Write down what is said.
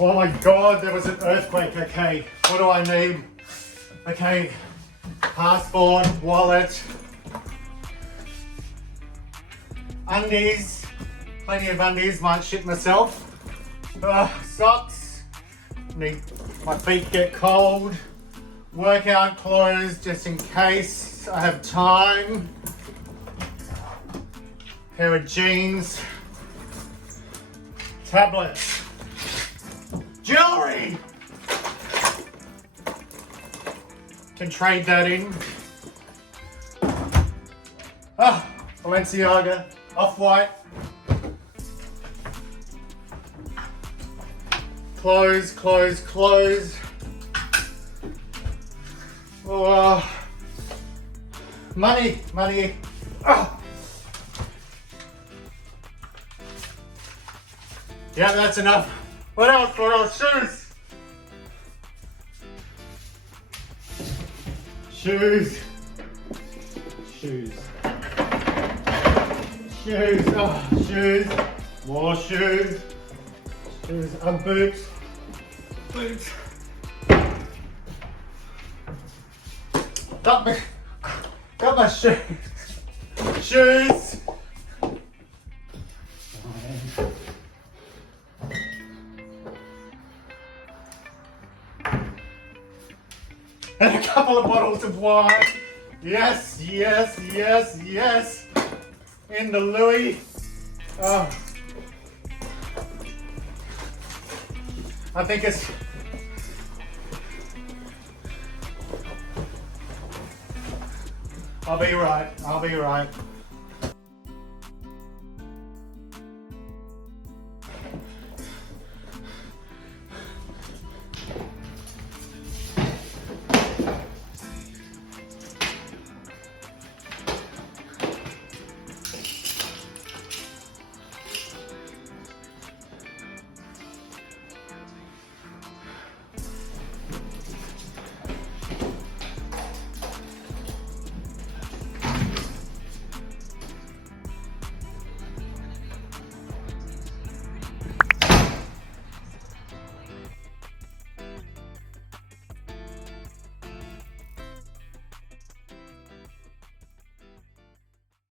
Oh my God, there was an earthquake. Okay, what do I need? Okay, passport, wallet, undies, plenty of undies, might shit myself. Socks, need my feet get cold. Workout clothes just in case I have time. Pair of jeans. Tablets. Jewelry! Can trade that in. Balenciaga, Off-White. Clothes. Money. Yeah, that's enough. What else? Shoes. Shoes. More shoes. Boots. Got my shoes. And a couple of bottles of wine. Yes. In the Louis. I think it's... I'll be right.